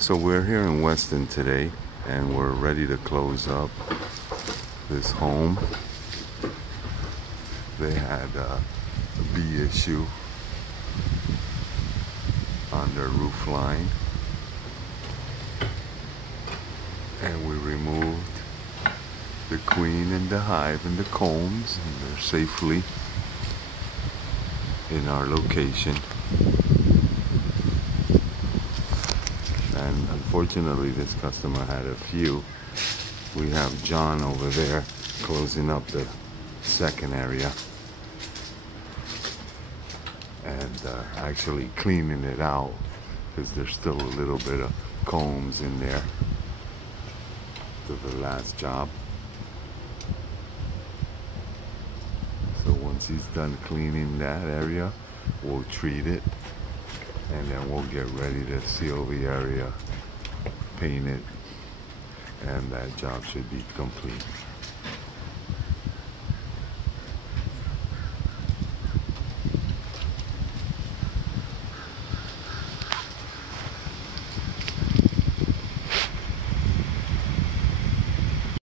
So we're here in Weston today, and we're ready to close up this home. They had a bee issue on their roof line, and we removed the queen and the hive and the combs, and they're safely in our location. And unfortunately, this customer had a few. We have John over there closing up the second area and actually cleaning it out, because there's still a little bit of combs in there to the last job. So once he's done cleaning that area, we'll treat it, and then we'll get ready to seal the area, paint it, and that job should be complete.